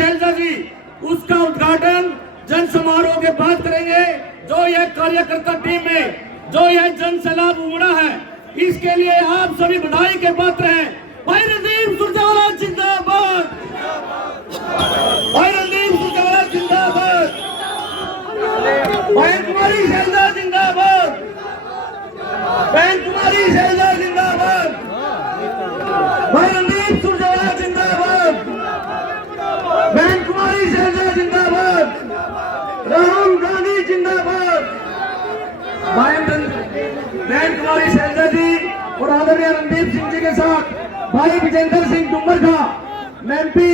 शैलजा जी उसका उद्घाटन जन समारोह के बाद करेंगे। जो यह कार्यकर्ता टीम में जो यह जन सैलाब उमड़ा है, इसके लिए आप सभी बधाई के पात्र हैं। भाई रणदीप सुरजेवाला जिंदाबाद, भाई रणदीप सुरजेवाला जिंदाबाद, बहन कुमारी शैलजा जिंदाबाद, बहन कुमारी शैलजा जिंदाबाद, भाई रणदीप सुरजेवाला जिंदाबाद, बहन कुमारी शैलजा जिंदाबाद, राहुल गांधी जिंदाबाद। बहन कुमारी शैलजा जी और आदरणीय रणदीप सिंह जी के साथ भाई विजेंद्र सिंह डुमरखा एमपी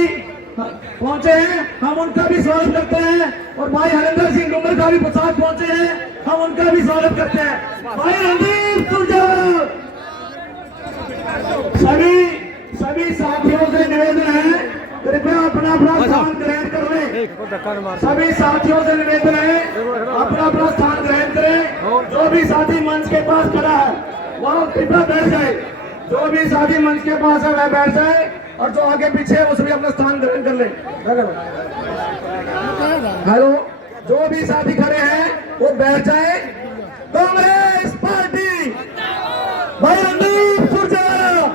पहुंचे हैं, हम उनका भी स्वागत करते हैं। और भाई हरिंदर सिंह डुमरखा भी साथ पहुंचे हैं, हम उनका भी स्वागत करते हैं। भाई रणदीप सुरजेवाला। सभी साथियों से निवेदन है, कृपया अपना अपना स्थान ग्रहण कर लें। सभी साथियों से निवेदन है, अपना अपना स्थान ग्रहण करें। जो भी साथी मंच के पास खड़ा है वह कृपया बैठ जाए। जो भी साथी मंच के पास है वह बैठ जाए, और जो आगे पीछे है वो सभी अपना स्थान ग्रहण कर ले। हेलो, जो भी साथी खड़े हैं वो बैठ जाए। कांग्रेस पार्टी, भाई रणदीप सुरजेवाला,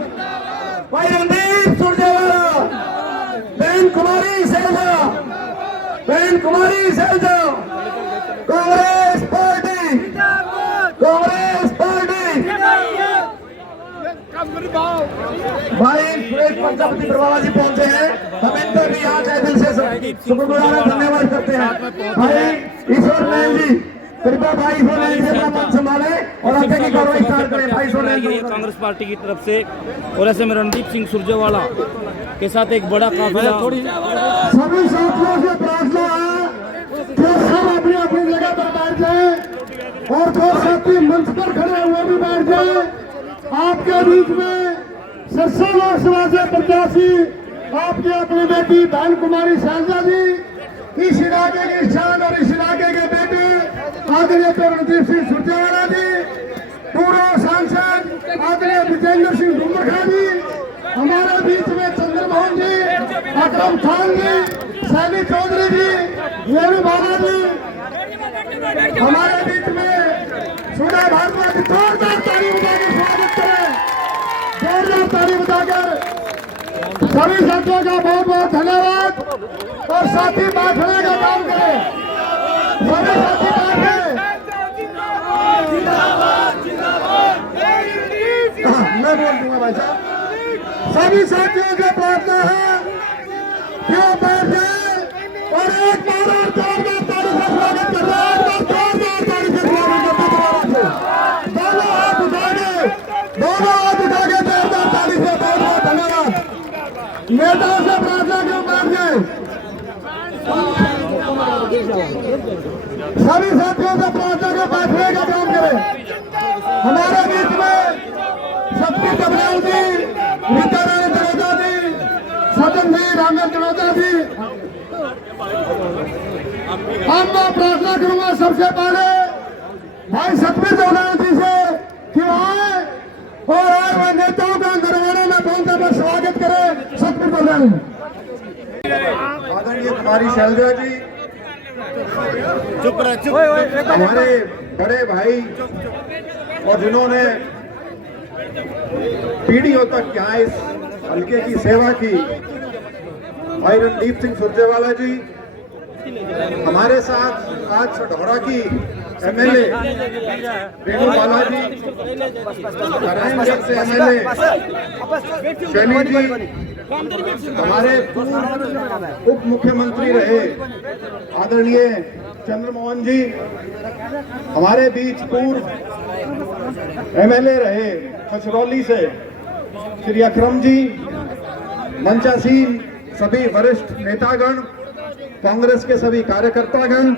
भाई रणदीप सुरजेवाला, बहन कुमारी शैलजा, बहन कुमारी शैलजा, कांग्रेस पार्टी, कांग्रेस पार्टी। भाई सुरेश प्रजापति प्रभावा जी पहुंचे हैं, हम इनका भी यहाँ चाहे दिल से शुक्रगुजार धन्यवाद करते हैं। भाई ईश्वर नैन जी, कृपया भाई ईश्वर नैन जी अपना मन संभाले और आगे की कार्रवाई स्टार्ट करें। भाई ईश्वर नैन जी कांग्रेस पार्टी की तरफ से, और ऐसे में रणदीप सिंह सुरजेवाला के साथ एक बड़ा काफिला। सभी साथियों से प्रार्थना है कि सब अपनी अपनी जगह पर बैठ जाए, और जो साथी मंच पर खड़े हुए भी बैठ जाए। आपके बीच में सिरसा लोकसभा से प्रत्याशी आपकी अपनी बेटी बहन कुमारी शैलजा जी, इस इलाके की शान और इस इलाके के बेटे आदरणीय रणदीप सिंह सुरजेवाला जी, पूर्व सांसद आदरणीय विजेंद्र सिंह डुमरखा जी, हमारे बीच में चंद्रमोहन जी, अकरम खान जी, सैनी चौधरी जी, वेणु बाला जी, हमारे बीच में सुधा भारद्वाज। जोरदार ताली बजाकर स्वागत करें, जोरदार ताली बजाकर। सभी साथियों का बहुत बहुत धन्यवाद। और साथी बैठने का काम करें, सभी साथी बैठे। मैं बोल दूंगा भाई साहब। सभी साथियों से प्रार्थना है कि वो बैठ जाए और एक बार और जोरदार ताली से स्वागत कर रहे हैं। जोरदार ताली से स्वागत करते हैं। दोनों हाथ उठा के, दोनों हाथ उठा के जोरदार ताली से बहुत बहुत धन्यवाद। नेताओं से प्रार्थना क्यों बैठ जाए। सभी साथियों से प्रार्थना के बैठने का काम करें। हमारे बीच में शक्ति कबराल जी, नित्यानंद जड़ोजा जी, सदन जी, रामचंद्र जड़ोजा जी। अब मैं प्रार्थना करूंगा सबसे पहले भाई सतवीर चौधरी जी से कि आए और आए हुए नेताओं का नरवाना में पहुंचकर मैं स्वागत करें। सतवीर चौधरी। आदरणीय कुमारी शैलजा जी, हमारे बड़े भाई और जिन्होंने पीढ़ियों तक यहाँ इस हल्के की सेवा की, भाई रणदीप सिंह सुरजेवाला जी, हमारे साथ आज सढौरा की एमएलए वेणु बाला जी, नारायणगढ़ से एमएलए शैनी जी, हमारे पूर्व उप मुख्यमंत्री रहे आदरणीय चंद्रमोहन जी, हमारे बीच पूर्व एमएलए रहे खचरौली से श्री अकरम जी, मंचासीन सभी वरिष्ठ नेतागण, कांग्रेस के सभी कार्यकर्तागण,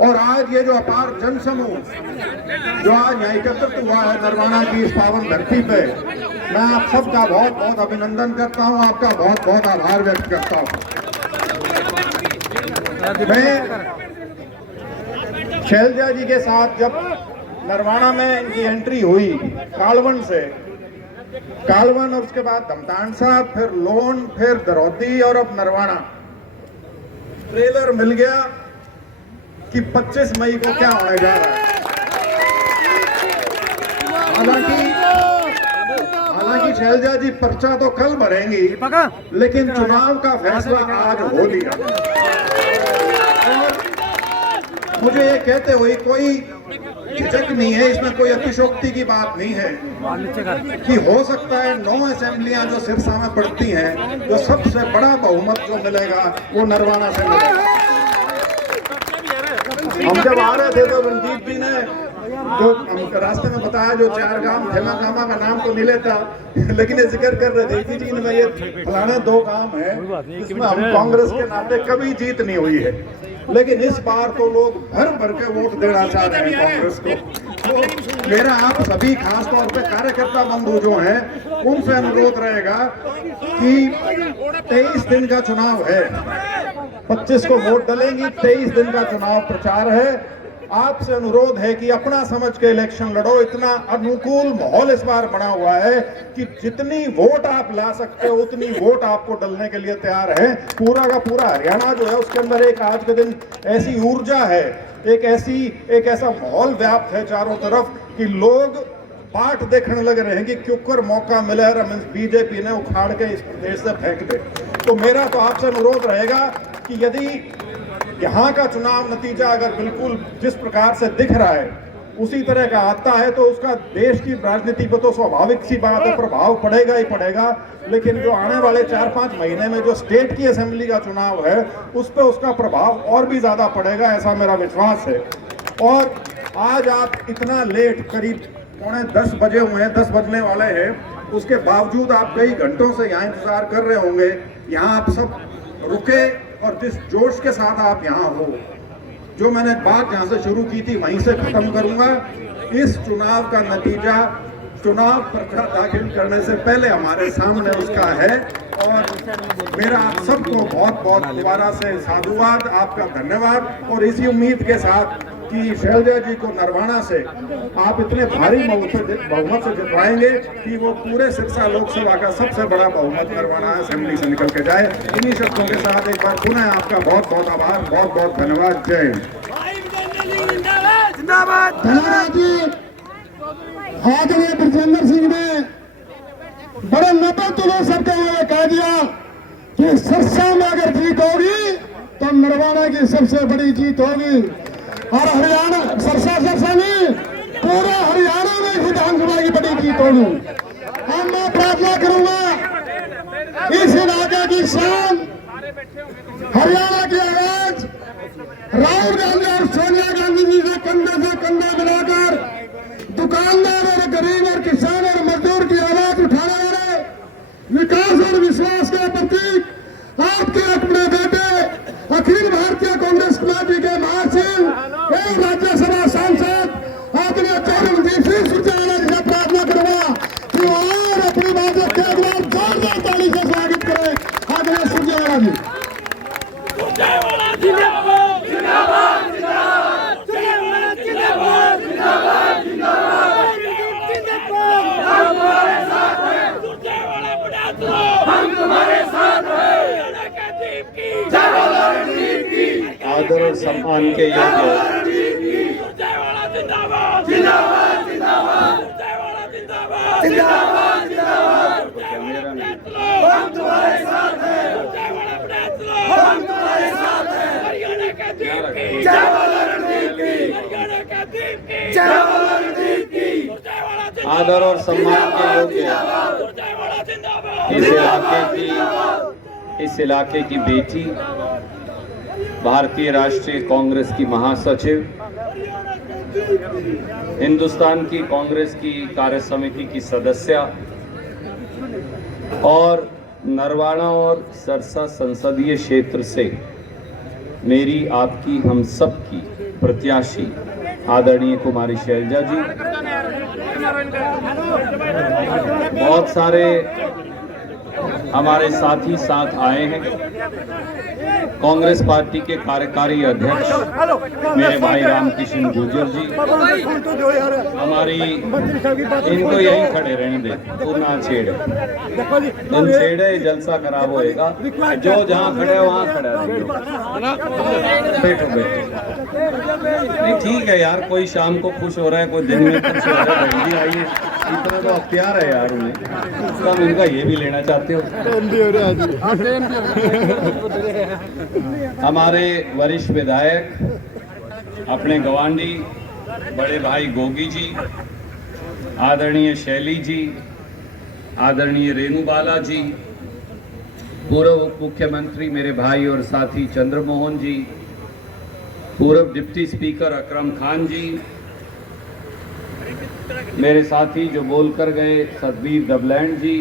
और आज ये जो अपार जनसमूह जो आज यहाँ एकत्रित हुआ है नरवाना की इस पावन धरती पे, मैं आप सबका बहुत बहुत अभिनंदन करता हूँ, आपका बहुत बहुत आभार व्यक्त करता हूँ। मैं शैलजा जी के साथ जब नरवाना में इनकी एंट्री हुई कालवन से, कालवन और उसके बाद धमतान साहब, फिर लोन, फिर दरौदी और अब नरवाना, ट्रेलर मिल गया कि 25 मई को क्या होने जा रहा है। हालांकि शैलजा जी पर्चा तो कल भरेंगी, लेकिन चुनाव का फैसला आज हो लिया। और मुझे ये कहते हुए कोई झिझक नहीं है, इसमें कोई अतिशोक्ति की बात नहीं है कि हो सकता है 9 असेंबलियां जो सिरसा में पड़ती हैं, जो सबसे बड़ा बहुमत जो मिलेगा वो नरवाना से मिलेगा। हम जब आ रहे थे तो रणदीप जी ने जो रास्ते में बताया, जो 4 गांव धेमागामा का नाम तो नहीं लेता, लेकिन ये जिक्र कर रहे थे कि इनमें ये फलाने 2 गांव है जिसमें हम कांग्रेस के नाते कभी जीत नहीं हुई है, लेकिन इस बार तो लोग भर के वोट देना चाह रहे हैं कांग्रेस को। तो मेरा आप सभी खास तौर पे कार्यकर्ता बंधु जो हैं उनसे अनुरोध रहेगा कि 23 दिन का चुनाव है, 25 को वोट डलेंगी, 23 दिन का चुनाव प्रचार है। आपसे अनुरोध है कि अपना समझ के इलेक्शन लड़ो। इतना अनुकूल माहौल इस बार बना हुआ है कि जितनी वोट आप ला सकते हो उतनी वोट आपको डलने के लिए तैयार है। पूरा का पूरा हरियाणा जो है उसके अंदर एक आज के दिन ऐसी ऊर्जा है, एक ऐसा माहौल व्याप्त है चारों तरफ कि लोग बाट देखने लग रहे हैं कि क्योंकि मौका मिला है बीजेपी ने उखाड़ के इस प्रदेश से फेंक दे। तो मेरा तो आपसे अनुरोध रहेगा कि यदि यहाँ का चुनाव नतीजा अगर बिल्कुल जिस प्रकार से दिख रहा है उसी तरह का आता है तो उसका देश की राजनीति पर तो स्वाभाविक सी बात है प्रभाव पड़ेगा ही पड़ेगा, लेकिन जो आने वाले 4-5 महीने में जो स्टेट की असेंबली का चुनाव है उस पर उसका प्रभाव और भी ज्यादा पड़ेगा, ऐसा मेरा विश्वास है। और आज आप इतना लेट, करीब 9:45 बजे हुए हैं, 10 बजने वाले हैं, उसके बावजूद आप कई घंटों से यहाँ इंतजार कर रहे होंगे। यहाँ आप सब रुके और जिस जोश के साथ आप यहाँ हो, जो मैंने बात जहाँ से शुरू की थी वहीं से खत्म करूंगा। इस चुनाव का नतीजा चुनाव पर्चा दाखिल करने से पहले हमारे सामने उसका है और मेरा आप सबको बहुत बहुत दोबारा से साधुवाद, आपका धन्यवाद। और इसी उम्मीद के साथ कि शैलजा जी को नरवाना से आप इतने भारी बहुमत से जितवाएंगे कि वो पूरे सिरसा लोकसभा का सबसे बड़ा बहुमत नरवाना असेंबली से निकल के जाए। इन्हीं शब्दों के साथ एक बार पुनः आपका बहुत बहुत आभार, बहुत बहुत धन्यवाद। जय हिंद। धन्यवाद जी। आदरणीय ब्रजेंद्र सिंह ने बड़े 90 तुलों सबके हुए कह दिया कि सिरसा में अगर जीत होगी तो नरवाना की सबसे बड़ी जीत होगी। और हरियाणा सिरसा नहीं, पूरा हरियाणा में विधानसभा की बड़ी जीत होगी। अब मैं प्रार्थना करूंगा इस इलाके की शान, हरियाणा की आवाज राहुल गांधी और सोनिया गांधी जी से कंधे मिलाकर दुकानदार और गरीब और किसान और मजदूर की आवाज उठाने वाले, विकास और विश्वास के प्रतीक आपके अपने बेटे अखिल भारतीय कांग्रेस कमेटी के महासचिव एवं राज्यसभा सांसद आदरणीय रणदीप सिंह सुरजेवाला जी से प्रार्थना करूंगा कि और अपनी बातों के एक बार जोरदार ताली से स्वागत करें आदरणीय सुरजेवाला जी। आदर और सम्मान के योग्य आदर और सम्मान के योग्य इस इलाके की बेटी, भारतीय राष्ट्रीय कांग्रेस की महासचिव, हिंदुस्तान की कांग्रेस की कार्य समिति की सदस्य और नरवाना और सिरसा संसदीय क्षेत्र से मेरी, आपकी, हम सब की प्रत्याशी आदरणीय कुमारी शैलजा जी, बहुत सारे हमारे साथी साथ आए हैं कांग्रेस पार्टी के कार्यकारी अध्यक्ष मेरे भाई रामकिशन गुर्जर जी। हमारी इनको यहीं खड़े रहने दे, तू ना छेड़े, तुम छेड़े जलसा खराब होएगा। जो जहाँ खड़े हो वहाँ खड़ा रहिए। बैठो बैठो। नहीं ठीक है यार, कोई शाम को खुश हो रहा है, कोई दिन में खुश हो रहा है। जल्दी आइए, इतना तो अख्तियार है यार उन्हें, कम इनका ये भी लेना चाहते हो। हमारे वरिष्ठ विधायक अपने गवांडी बड़े भाई गोगी जी, आदरणीय शैली जी, आदरणीय रेणुबाला जी, पूर्व उप मुख्यमंत्री मेरे भाई और साथी चंद्रमोहन जी, पूर्व डिप्टी स्पीकर अकरम खान जी, मेरे साथी जो बोलकर गए सतबीर दबलैंड जी,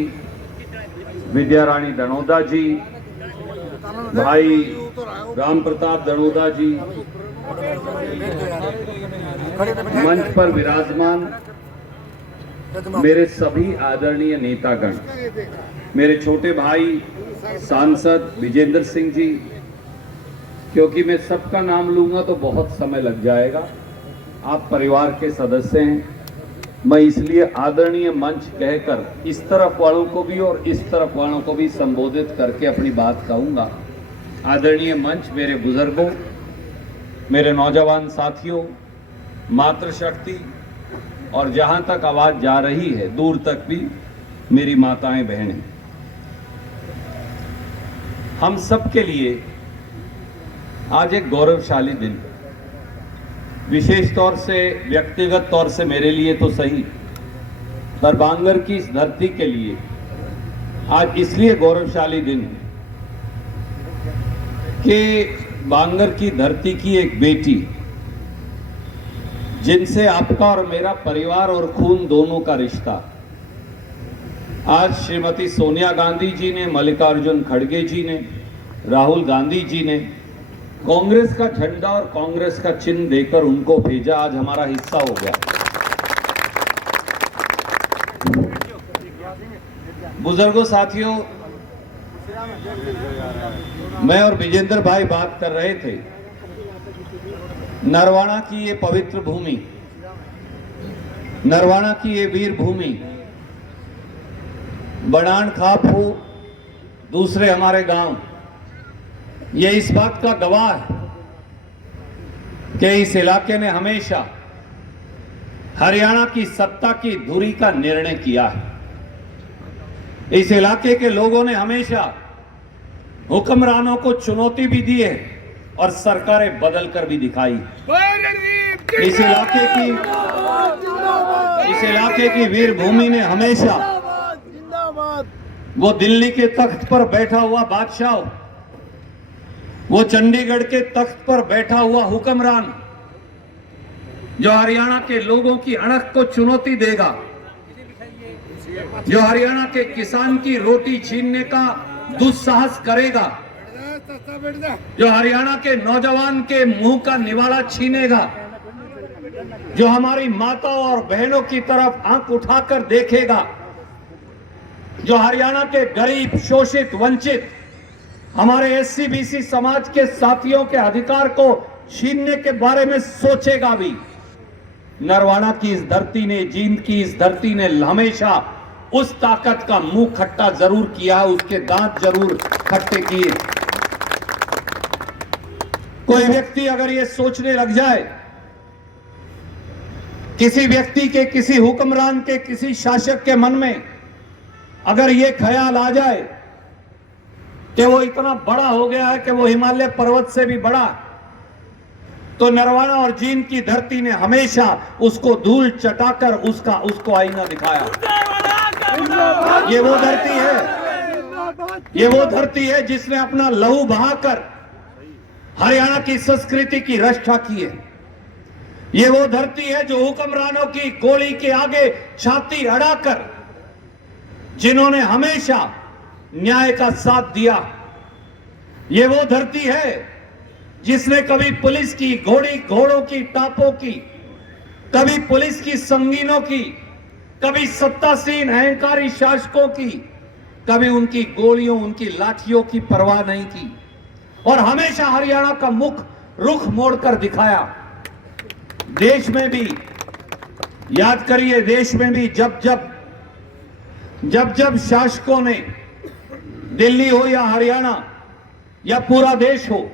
विद्या रानी दनोदा जी, भाई राम प्रताप दनोदा जी, मंच पर विराजमान मेरे सभी आदरणीय नेतागण, मेरे छोटे भाई सांसद विजेंद्र सिंह जी, क्योंकि मैं सबका नाम लूंगा तो बहुत समय लग जाएगा। आप परिवार के सदस्य हैं, मैं इसलिए आदरणीय मंच कहकर इस तरफ वालों को भी और इस तरफ वालों को भी संबोधित करके अपनी बात कहूंगा। आदरणीय मंच, मेरे बुजुर्गों, मेरे नौजवान साथियों, मातृशक्ति और जहां तक आवाज जा रही है दूर तक भी मेरी माताएं बहनें, हम सब के लिए आज एक गौरवशाली दिन, विशेष तौर से व्यक्तिगत तौर से मेरे लिए तो सही, पर बांगर की इस धरती के लिए आज इसलिए गौरवशाली दिन कि बांगर की धरती की एक बेटी, जिनसे आपका और मेरा परिवार और खून दोनों का रिश्ता, आज श्रीमती सोनिया गांधी जी ने, मल्लिकार्जुन खड़गे जी ने, राहुल गांधी जी ने कांग्रेस का झंडा और कांग्रेस का चिन्ह देकर उनको भेजा, आज हमारा हिस्सा हो गया। बुजुर्गों, साथियों, मैं और विजेंद्र भाई बात कर रहे थे, नरवाना की ये पवित्र भूमि, नरवाना की ये वीर भूमि, बड़ान खाप हो, दूसरे हमारे गांव, ये इस बात का गवाह है कि इस इलाके ने हमेशा हरियाणा की सत्ता की धुरी का निर्णय किया है। इस इलाके के लोगों ने हमेशा हुक्मरानों को चुनौती भी दी है और सरकारें बदल कर भी दिखाई। इस इलाके की वीर भूमि ने हमेशा वो दिल्ली के तख्त पर बैठा हुआ बादशाह, वो चंडीगढ़ के तख्त पर बैठा हुआ हुक्मरान, जो हरियाणा के लोगों की अणख को चुनौती देगा, जो हरियाणा के किसान की रोटी छीनने का दुस्साहस करेगा, जो हरियाणा के नौजवान के मुंह का निवाला छीनेगा, जो हमारी माताओं और बहनों की तरफ आंख उठाकर देखेगा, जो हरियाणा के गरीब, शोषित, वंचित, हमारे एससी बीसी समाज के साथियों के अधिकार को छीनने के बारे में सोचेगा भी। नरवाना की इस धरती ने, जींद की इस धरती ने हमेशा उस ताकत का मुंह खट्टा जरूर किया, उसके दांत जरूर खट्टे किए। कोई व्यक्ति अगर ये सोचने लग जाए, किसी व्यक्ति के, किसी हुक्मरान के, किसी शासक के मन में अगर ये ख्याल आ जाए कि वो इतना बड़ा हो गया है कि वो हिमालय पर्वत से भी बड़ा, तो नरवाना और जींद की धरती ने हमेशा उसको धूल चटाकर उसको आईना दिखाया। ये वो धरती है, ये वो धरती है जिसने अपना लहू बहाकर हरियाणा की संस्कृति की रक्षा की है। ये वो धरती है जो हुक्मरानों की गोली के आगे छाती अड़ाकर, जिन्होंने हमेशा न्याय का साथ दिया। ये वो धरती है जिसने कभी पुलिस की घोड़ों की, टापों की, कभी पुलिस की संगीनों की, कभी सत्तासीन अहंकारी शासकों की कभी उनकी गोलियों, उनकी लाठियों की परवाह नहीं की और हमेशा हरियाणा का रुख मोड़कर दिखाया। देश में भी याद करिए, देश में भी जब जब शासकों ने, दिल्ली हो या हरियाणा या पूरा देश हो,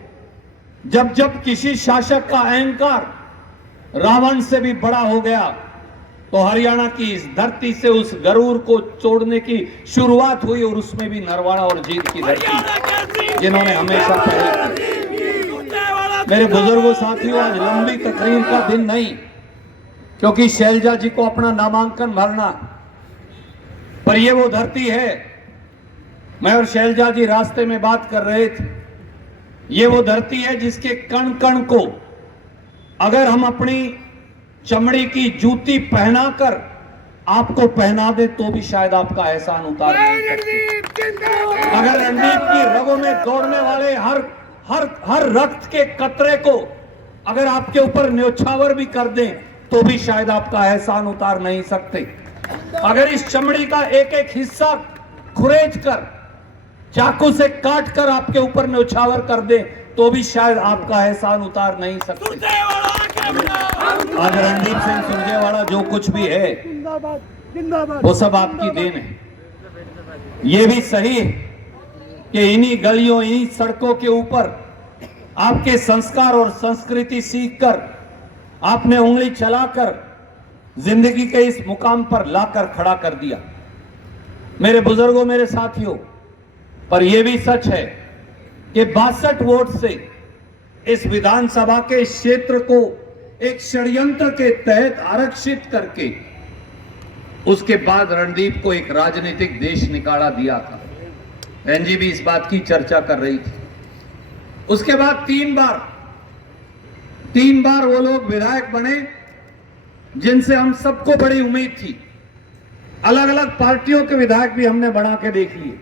जब किसी शासक का अहंकार रावण से भी बड़ा हो गया तो हरियाणा की इस धरती से उस गरूर को तोड़ने की शुरुआत हुई और उसमें भी नरवाड़ा और जींद की धरती जिन्होंने हमेशा पहल की। मेरे बुजुर्गों साथियों, आज लंबी तकरीर का दिन नहीं, क्योंकि शैलजा जी को अपना नामांकन भरना, पर यह वो धरती है। मैं और शैलजा जी रास्ते में बात कर रहे थे, ये वो धरती है जिसके कण कण को अगर हम अपनी चमड़ी की जूती पहनाकर आपको पहना दे तो भी शायद आपका एहसान उतार नहीं सकते। अगर रणदीप की रगों में दौड़ने वाले हर रक्त के कतरे को अगर आपके ऊपर न्योछावर भी कर दें तो भी शायद आपका एहसान उतार नहीं सकते। अगर इस चमड़ी का एक एक हिस्सा खुरेद कर, चाकू से काट कर आपके ऊपर न्योछावर कर दे तो भी शायद आपका एहसान उतार नहीं सकते। आज रणदीप सिंह सुरजेवाला जो कुछ भी है वो सब आपकी देन है। ये भी सही है कि इन्हीं गलियों, इन्हीं सड़कों के ऊपर आपके संस्कार और संस्कृति सीखकर आपने उंगली चलाकर जिंदगी के इस मुकाम पर लाकर खड़ा कर दिया। मेरे बुजुर्गों, मेरे साथियों, पर यह भी सच है कि 62 वोट से इस विधानसभा के क्षेत्र को एक षड्यंत्र के तहत आरक्षित करके उसके बाद रणदीप को एक राजनीतिक देश निकाला दिया था। एनजी भी इस बात की चर्चा कर रही थी। उसके बाद तीन बार वो लोग विधायक बने जिनसे हम सबको बड़ी उम्मीद थी। अलग अलग पार्टियों के विधायक भी हमने बना के देख लिए,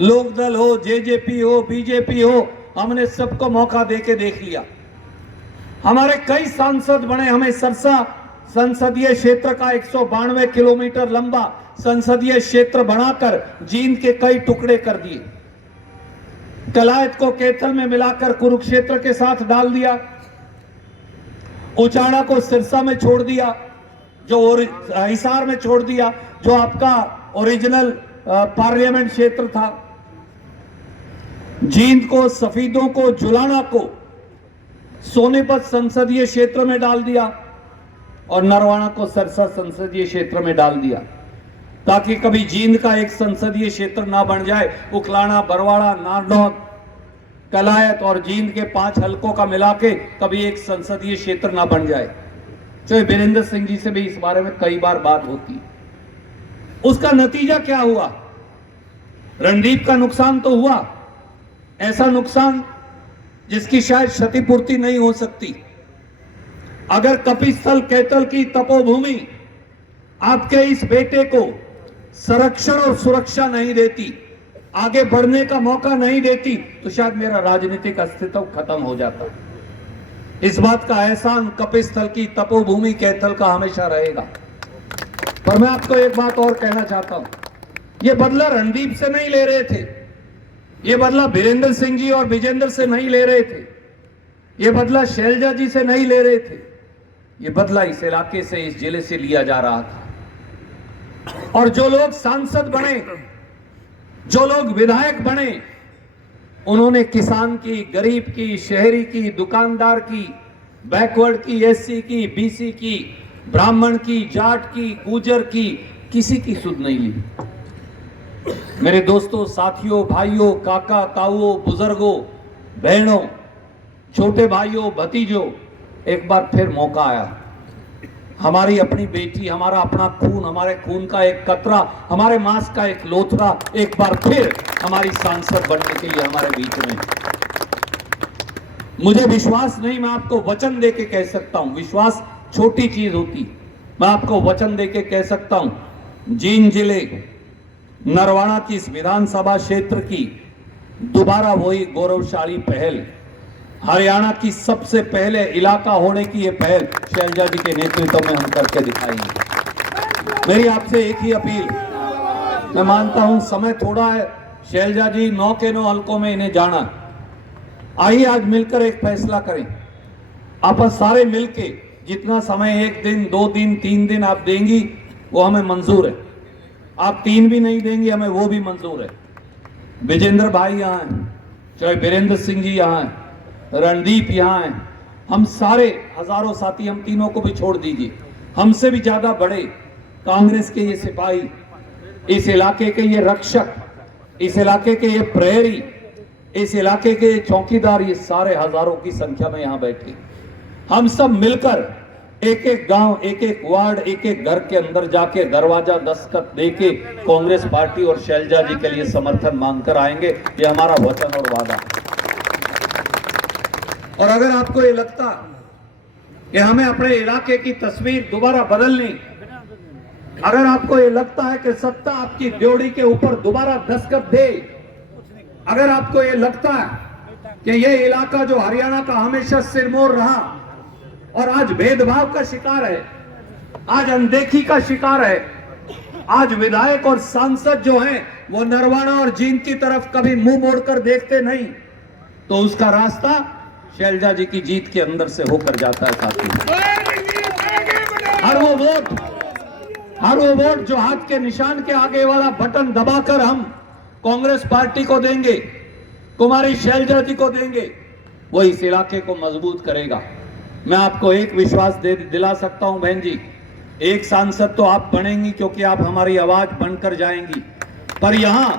लोकदल हो, जेजेपी हो, बीजेपी हो, हमने सबको मौका देके देख लिया। हमारे कई सांसद बने, हमें सरसा संसदीय क्षेत्र का 192 किलोमीटर लंबा संसदीय क्षेत्र बनाकर जींद के कई टुकड़े कर दिए। कलायत को कैथल में मिलाकर कुरुक्षेत्र के साथ डाल दिया, उचाड़ा को सिरसा में छोड़ दिया, जो हिसार में छोड़ दिया जो आपका ओरिजिनल पार्लियामेंट क्षेत्र था। जींद को, सफीदों को, जुलाना को सोनीपत संसदीय क्षेत्र में डाल दिया और नरवाना को सरसा संसदीय क्षेत्र में डाल दिया, ताकि कभी जींद का एक संसदीय क्षेत्र ना बन जाए। उखलाना, बरवाड़ा, नारनौल, कलायत और जींद के 5 हलकों का मिला के कभी एक संसदीय क्षेत्र ना बन जाए। तो वीरेंद्र सिंह जी से भी इस बारे में कई बार बात होती। उसका नतीजा क्या हुआ? रणदीप का नुकसान तो हुआ, ऐसा नुकसान जिसकी शायद क्षतिपूर्ति नहीं हो सकती। अगर कपिस्थल कैथल की तपोभूमि आपके इस बेटे को संरक्षण और सुरक्षा नहीं देती, आगे बढ़ने का मौका नहीं देती, तो शायद मेरा राजनीतिक अस्तित्व खत्म हो जाता। इस बात का एहसान कपिस्थल की तपोभूमि कैथल का हमेशा रहेगा। पर मैं आपको एक बात और कहना चाहता हूं, यह बदला रणदीप से नहीं ले रहे थे, यह बदला वीरेंद्र सिंह जी और विजेंद्र से नहीं ले रहे थे, यह बदला शैलजा जी से नहीं ले रहे थे, यह बदला इस इलाके से, इस जिले से लिया जा रहा था। और जो लोग सांसद बने, जो लोग विधायक बने, उन्होंने किसान की, गरीब की, शहरी की, दुकानदार की, बैकवर्ड की, एससी की, बीसी की, ब्राह्मण की, जाट की, गुजर की, किसी की सुध नहीं ली। मेरे दोस्तों, साथियों, भाइयों, काका, ताऊओं, बुजुर्गों, बहनों, छोटे भाइयों, भतीजों, एक बार फिर मौका आया। हमारी अपनी बेटी, हमारा अपना खून, हमारे खून का एक कतरा, हमारे मांस का एक लोथरा एक बार फिर हमारी सांसद बनने के लिए हमारे बीच में। मुझे विश्वास नहीं, मैं आपको वचन देके कह सकता हूं, विश्वास छोटी चीज होती, मैं आपको वचन देके कह सकता हूं, जींद जिले नरवाना की इस विधानसभा क्षेत्र की दोबारा वही गौरवशाली पहल, हरियाणा की सबसे पहले इलाका होने की यह पहल शैलजा जी के नेतृत्व में हम करके दिखाएंगे। मेरी आपसे एक ही अपील, मैं मानता हूं समय थोड़ा है, शैलजा जी 9 के 9 हलकों में इन्हें जाना। आइए आज मिलकर एक फैसला करें, आप सारे मिलके जितना समय 1 दिन 2 दिन 3 दिन आप देंगी वो हमें मंजूर है, आप 3 भी नहीं देंगी हमें वो भी मंजूर है। विजेंद्र भाई यहाँ हैं, चाहे वीरेंद्र सिंह जी यहाँ हैं, रणदीप यहाँ हैं, हम सारे हजारों साथी, हम तीनों को भी छोड़ दीजिए, हमसे भी ज्यादा बड़े कांग्रेस के ये सिपाही, इस इलाके के ये रक्षक, इस इलाके के ये प्रहरी, इस इलाके के ये चौकीदार, ये सारे हजारों की संख्या में यहाँ बैठे, हम सब मिलकर एक एक गांव, एक एक वार्ड, एक एक घर के अंदर जाके दरवाजा दस्तखत देके कांग्रेस पार्टी और शैलजा जी के लिए समर्थन मांगकर आएंगे। ये हमारा वचन और वादा। और अगर आपको ये लगता कि हमें अपने इलाके की तस्वीर दोबारा बदलनी, अगर आपको ये लगता है कि सत्ता आपकी ड्योढ़ी के ऊपर दोबारा दस्तखत दे, अगर आपको ये लगता है कि ये इलाका जो हरियाणा का हमेशा सिरमौर रहा और आज भेदभाव का शिकार है, आज अनदेखी का शिकार है, आज विधायक और सांसद जो हैं वो नरवाना और जींद की तरफ कभी मुंह मोड़कर देखते नहीं, तो उसका रास्ता शैलजा जी की जीत के अंदर से होकर जाता है साथी। हर वो वोट जो हाथ के निशान के आगे वाला बटन दबाकर हम कांग्रेस पार्टी को देंगे, कुमारी शैलजा जी को देंगे, वो इस इलाके को मजबूत करेगा। मैं आपको एक विश्वास दिला सकता हूं बहन जी, एक सांसद तो आप बनेंगी क्योंकि आप हमारी आवाज बनकर जाएंगी, पर यहां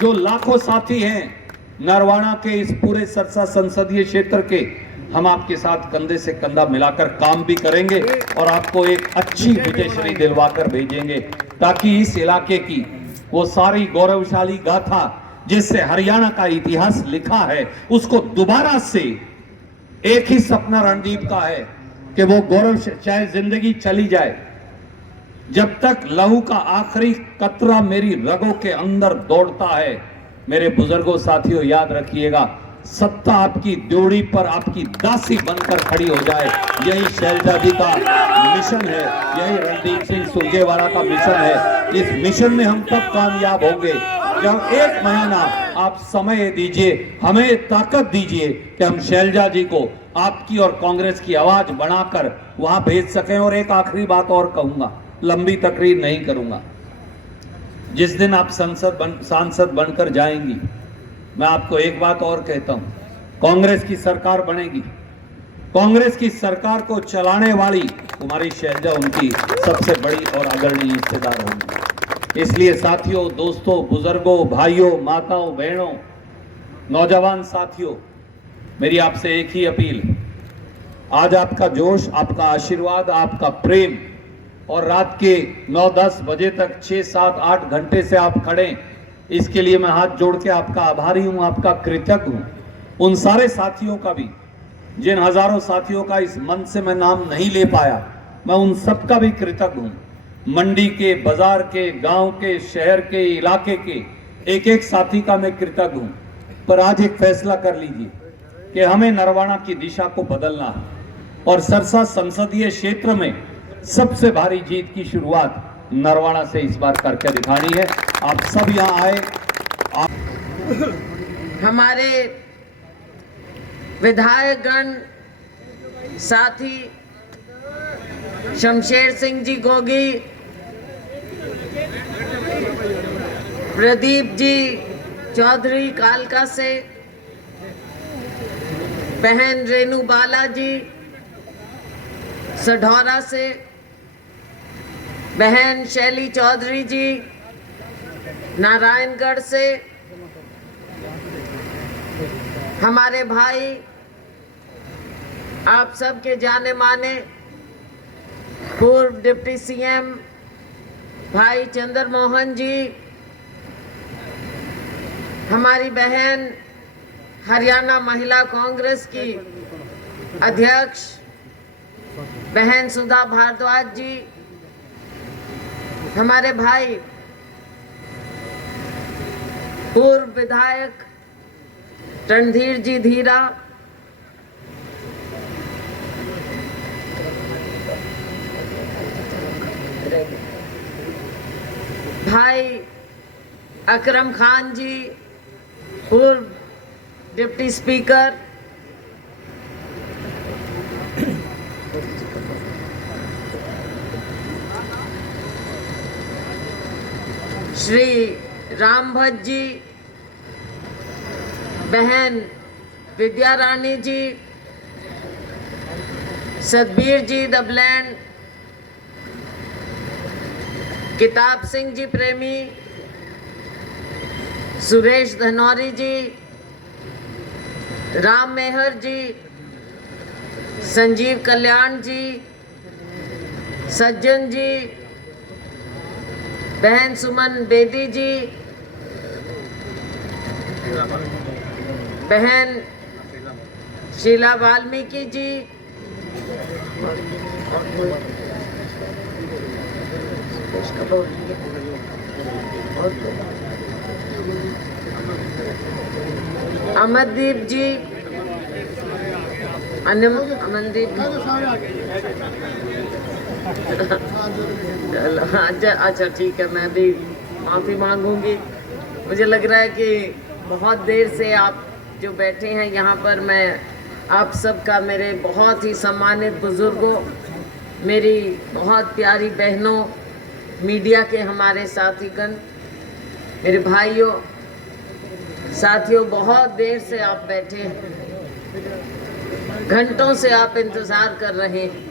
जो लाखों साथी हैं नरवाना के, इस पूरे सरसा संसदीय क्षेत्र के, हम आपके साथ कंधे से कंधा मिलाकर काम भी करेंगे और आपको एक अच्छी विजयश्री दिलवाकर भेजेंगे, ताकि इस इलाके की वो सारी गौरवशाली गाथा जिससे हरियाणा का इतिहास लिखा है, उसको दोबारा से, एक ही सपना रणदीप का है कि वो गौरव, चाहे जिंदगी चली जाए, जब तक लहू का आखिरी कतरा मेरी रगों के अंदर दौड़ता है, मेरे बुजुर्गों साथियों याद रखिएगा, सत्ता आपकी ड्योढ़ी पर आपकी दासी बनकर खड़ी हो जाए, यही शैलजा जी का मिशन है, यही रणदीप सिंह सुरजेवाला का मिशन है। इस मिशन में हम तब कामयाब होंगे जब 1 महीना आप समय दीजिए, हमें ताकत दीजिए कि हम शैलजा जी को आपकी और कांग्रेस की आवाज बनाकर वहां भेज सकें। और एक आखिरी बात और कहूंगा, लंबी तकरीर नहीं करूंगा, जिस दिन आप सांसद बनकर जाएंगी, मैं आपको एक बात और कहता हूं, कांग्रेस की सरकार बनेगी, कांग्रेस की सरकार को चलाने वाली कुमारी शैलजा उनकी सबसे बड़ी और अग्रणी हिस्सेदार होंगी। इसलिए साथियों, दोस्तों, बुजुर्गों, भाइयों, माताओं, बहनों, नौजवान साथियों, मेरी आपसे एक ही अपील, आज आपका जोश, आपका आशीर्वाद, आपका प्रेम और रात के 9-10 बजे तक 6-7-8 घंटे से आप खड़े, इसके लिए मैं हाथ जोड़ के आपका आभारी हूं, आपका कृतज्ञ हूं। उन सारे साथियों का भी, जिन हजारों साथियों का इस मंच से मैं नाम नहीं ले पाया, मैं उन सबका भी कृतज्ञ हूं। मंडी के, बाजार के, गांव के, शहर के, इलाके के एक एक साथी का मैं कृतज्ञ हूं। पर आज एक फैसला कर लीजिए कि हमें नरवाना की दिशा को बदलना है और सरसा संसदीय क्षेत्र में सबसे भारी जीत की शुरुआत नरवाना से इस बार करके दिखानी है। आप सब यहाँ आए। हमारे विधायकगण साथी शमशेर सिंह जी गोगी, प्रदीप जी चौधरी कालका से, बहन रेणु बाला जी सढौरा से, बहन शैली चौधरी जी नारायणगढ़ से, हमारे भाई आप सबके जाने माने पूर्व डिप्टी सीएम भाई चंद्र मोहन जी, हमारी बहन हरियाणा महिला कांग्रेस की अध्यक्ष बहन सुधा भारद्वाज जी, हमारे भाई पूर्व विधायक रणधीर जी धीरा, भाई अकरम खान जी, पूर्व डिप्टी स्पीकर, श्री राम भट्ट जी, बहन विद्या रानी जी, सतबीर जी दबलैंड, किताब सिंह जी प्रेमी, सुरेश धनौरी जी, राम मेहर जी, संजीव कल्याण जी, सज्जन जी, बहन सुमन बेदी जी, बहन शीला वाल्मीकि जी, अमनदीप जी, अमनदीप अच्छा ठीक है, मैं भी माफ़ी मांगूंगी। मुझे लग रहा है कि बहुत देर से आप जो बैठे हैं यहाँ पर, मैं आप सबका, मेरे बहुत ही सम्मानित बुजुर्गों, मेरी बहुत प्यारी बहनों, मीडिया के हमारे साथीगण, मेरे भाइयों, साथियों, बहुत देर से आप बैठे हैं, घंटों से आप इंतज़ार कर रहे हैं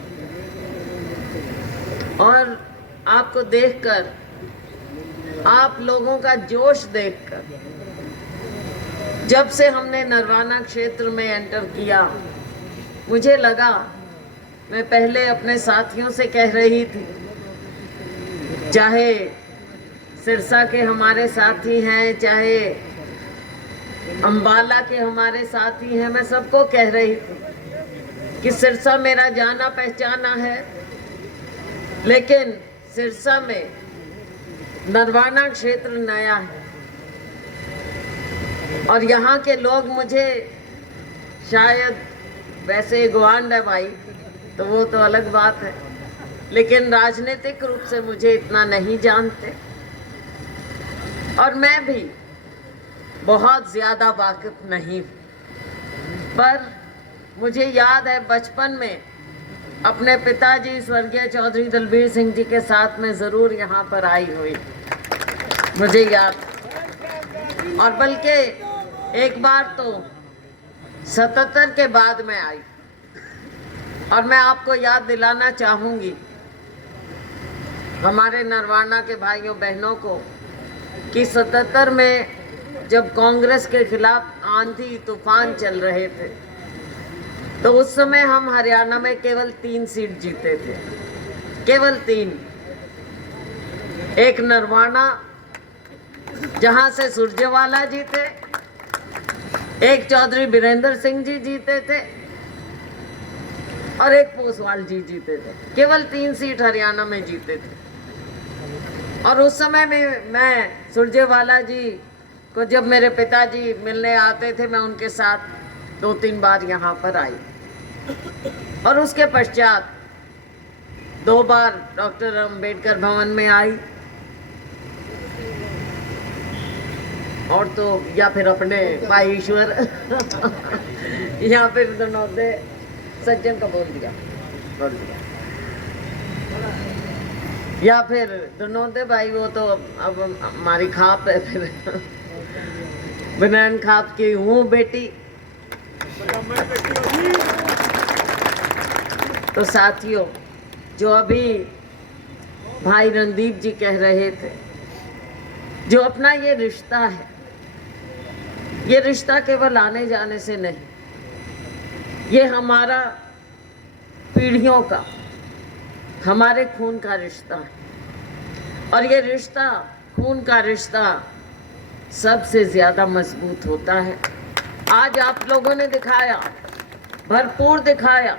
और आपको देखकर, आप लोगों का जोश देखकर, जब से हमने नरवाना क्षेत्र में एंटर किया, मुझे लगा, मैं पहले अपने साथियों से कह रही थी, चाहे सिरसा के हमारे साथी हैं, चाहे अंबाला के हमारे साथी हैं, मैं सबको कह रही थी कि सिरसा मेरा जाना पहचाना है, लेकिन सिरसा में नरवाना क्षेत्र नया है और यहाँ के लोग मुझे शायद, वैसे ग्वांड है भाई तो वो तो अलग बात है, लेकिन राजनीतिक रूप से मुझे इतना नहीं जानते और मैं भी बहुत ज़्यादा वाकिफ नहीं, पर मुझे याद है बचपन में अपने पिताजी स्वर्गीय चौधरी दलबीर सिंह जी के साथ में ज़रूर यहाँ पर आई हुई, मुझे याद, और बल्कि एक बार तो 77 के बाद में आई। और मैं आपको याद दिलाना चाहूँगी हमारे नरवाना के भाइयों बहनों को कि 77 में जब कांग्रेस के खिलाफ आंधी तूफान चल रहे थे, तो उस समय हम हरियाणा में केवल 3 सीट जीते थे, केवल 3। एक नरवाना जहां से सुरजेवाला जीते, एक चौधरी बीरेंद्र सिंह जी जीते थे और एक पोसवाल जी जीते थे, केवल 3 सीट हरियाणा में जीते थे। और उस समय में मैं सुरजेवाला जी को जब मेरे पिताजी मिलने आते थे, मैं उनके साथ 2-3 बार यहाँ पर आई और उसके पश्चात 2 बार डॉक्टर अंबेडकर भवन में आई और तो या फिर अपने भाई ईश्वर या फिर दनौदे सज्जन का बोल दिया या फिर दनौदे भाई, वो तो अब हमारी खाप है, फिर बनैन खाप की हूँ बेटी। तो साथियों, जो अभी भाई रणदीप जी कह रहे थे, जो अपना ये रिश्ता है, ये रिश्ता केवल आने जाने से नहीं, ये हमारा पीढ़ियों का, हमारे खून का रिश्ता है और ये रिश्ता, खून का रिश्ता सबसे ज़्यादा मजबूत होता है। आज आप लोगों ने दिखाया, भरपूर दिखाया,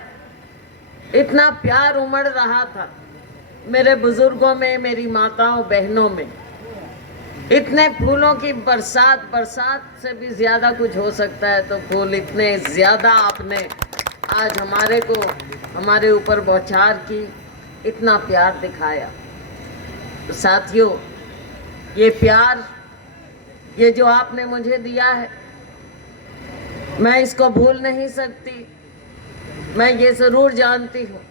इतना प्यार उमड़ रहा था मेरे बुजुर्गों में, मेरी माताओं बहनों में, इतने फूलों की बरसात, बरसात से भी ज़्यादा कुछ हो सकता है, तो फूल इतने ज़्यादा आपने आज हमारे को, हमारे ऊपर बौछार की, इतना प्यार दिखाया। तो साथियों, ये प्यार ये जो आपने मुझे दिया है, मैं इसको भूल नहीं सकती। मैं ये जरूर जानती हूँ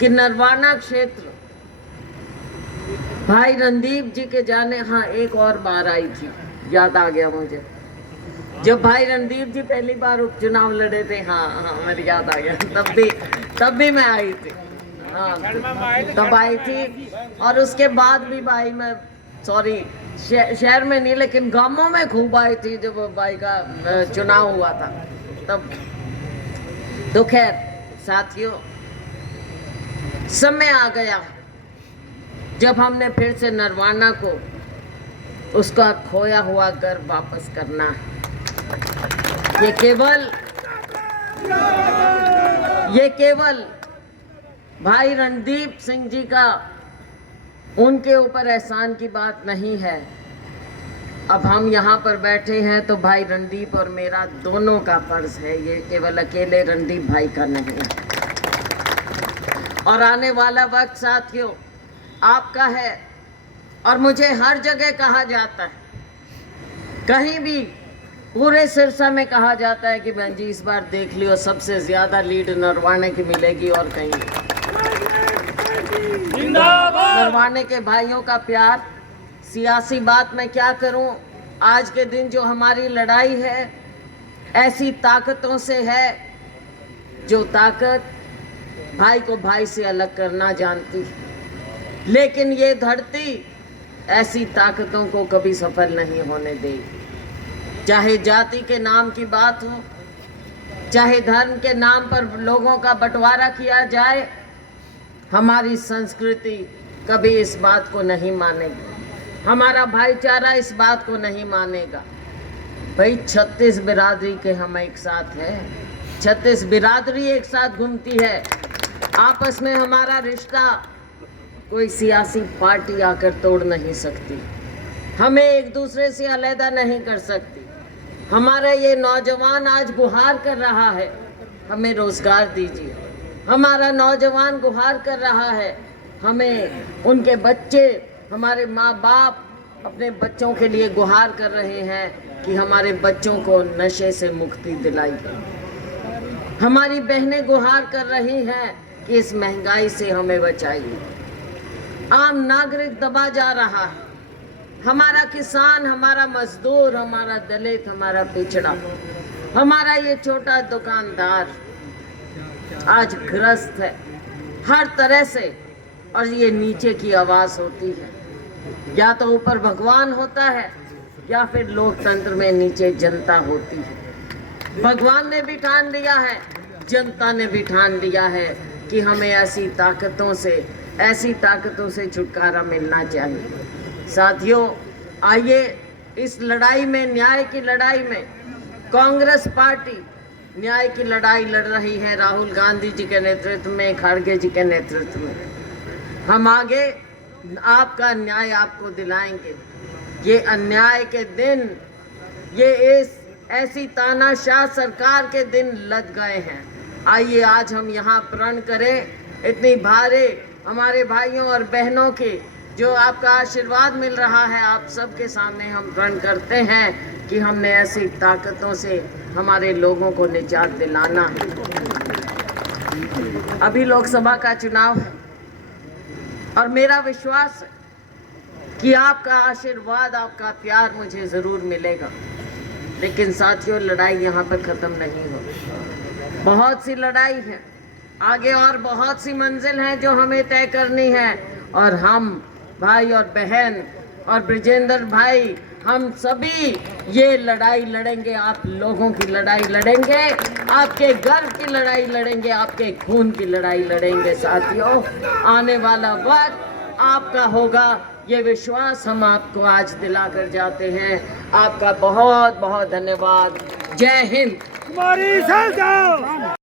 कि नरवाना क्षेत्र भाई रणदीप जी के जाने, हाँ एक और बार आई थी, याद आ गया मुझे, जब भाई रणदीप जी पहली बार उपचुनाव लड़े थे। हाँ मेरे याद आ गया, तब भी मैं आई थी। हाँ तब आई थी। और उसके बाद भी भाई मैं, सॉरी शहर में नहीं लेकिन गांवों में खूब आई थी जब भाई का चुनाव हुआ था तब। तो खैर साथियों, समय आ गया जब हमने फिर से नरवाना को उसका खोया हुआ घर वापस करना है। ये केवल भाई रणदीप सिंह जी का उनके ऊपर एहसान की बात नहीं है। अब हम यहाँ पर बैठे हैं तो भाई रणदीप और मेरा दोनों का फर्ज है, ये केवल अकेले रणदीप भाई का नहीं है। और आने वाला वक्त साथियों आपका है। और मुझे हर जगह कहा जाता है, कहीं भी पूरे सिरसा में कहा जाता है कि बहन जी इस बार देख लियो सबसे ज्यादा लीड नरवाने की मिलेगी और कहीं नरवाने के भाइयों का प्यार। सियासी बात मैं क्या करूं, आज के दिन जो हमारी लड़ाई है ऐसी ताकतों से है जो ताकत भाई को भाई से अलग करना जानती है, लेकिन ये धरती ऐसी ताकतों को कभी सफल नहीं होने देगी। चाहे जाति के नाम की बात हो, चाहे धर्म के नाम पर लोगों का बंटवारा किया जाए, हमारी संस्कृति कभी इस बात को नहीं मानेगी, हमारा भाईचारा इस बात को नहीं मानेगा। भाई 36 बिरादरी के हम एक साथ हैं, 36 बिरादरी एक साथ घूमती है, आपस में हमारा रिश्ता कोई सियासी पार्टी आकर तोड़ नहीं सकती, हमें एक दूसरे से अलहदा नहीं कर सकती। हमारा ये नौजवान आज गुहार कर रहा है हमें रोजगार दीजिए, हमारा नौजवान गुहार कर रहा है हमें, उनके बच्चे, हमारे माँ बाप अपने बच्चों के लिए गुहार कर रहे हैं कि हमारे बच्चों को नशे से मुक्ति दिलाइए। हमारी बहनें गुहार कर रही हैं कि इस महंगाई से हमें बचाइए। आम नागरिक दबा जा रहा है, हमारा किसान, हमारा मजदूर, हमारा दलित, हमारा पिछड़ा, हमारा ये छोटा दुकानदार आज ग्रस्त है हर तरह से। और ये नीचे की आवाज होती है, या तो ऊपर भगवान होता है या फिर लोकतंत्र में नीचे जनता होती है। भगवान ने भी ठान लिया है, जनता ने भी ठान लिया है कि हमें ऐसी ताकतों से छुटकारा मिलना चाहिए। साथियों आइए इस लड़ाई में, न्याय की लड़ाई में, कांग्रेस पार्टी न्याय की लड़ाई लड़ रही है राहुल गांधी जी के नेतृत्व में, खड़गे जी के नेतृत्व में। हम आगे आपका न्याय आपको दिलाएंगे। ये अन्याय के दिन, ये इस ऐसी तानाशाह सरकार के दिन लग गए हैं। आइए आज हम यहाँ प्रण करें, इतनी भारे हमारे भाइयों और बहनों के जो आपका आशीर्वाद मिल रहा है, आप सबके सामने हम प्रण करते हैं कि हमने ऐसी ताकतों से हमारे लोगों को निजात दिलाना है। अभी लोकसभा का चुनाव है और मेरा विश्वास है कि आपका आशीर्वाद, आपका प्यार मुझे ज़रूर मिलेगा। लेकिन साथियों लड़ाई यहाँ पर ख़त्म नहीं होगी, बहुत सी लड़ाई है आगे और बहुत सी मंजिल हैं जो हमें तय करनी है। और हम भाई और बहन और ब्रिजेंद्र भाई, हम सभी ये लड़ाई लड़ेंगे, आप लोगों की लड़ाई लड़ेंगे, आपके गर्व की लड़ाई लड़ेंगे, आपके खून की लड़ाई लड़ेंगे। साथियों आने वाला वक्त आपका होगा, ये विश्वास हम आपको आज दिला कर जाते हैं। आपका बहुत बहुत धन्यवाद। जय हिंद।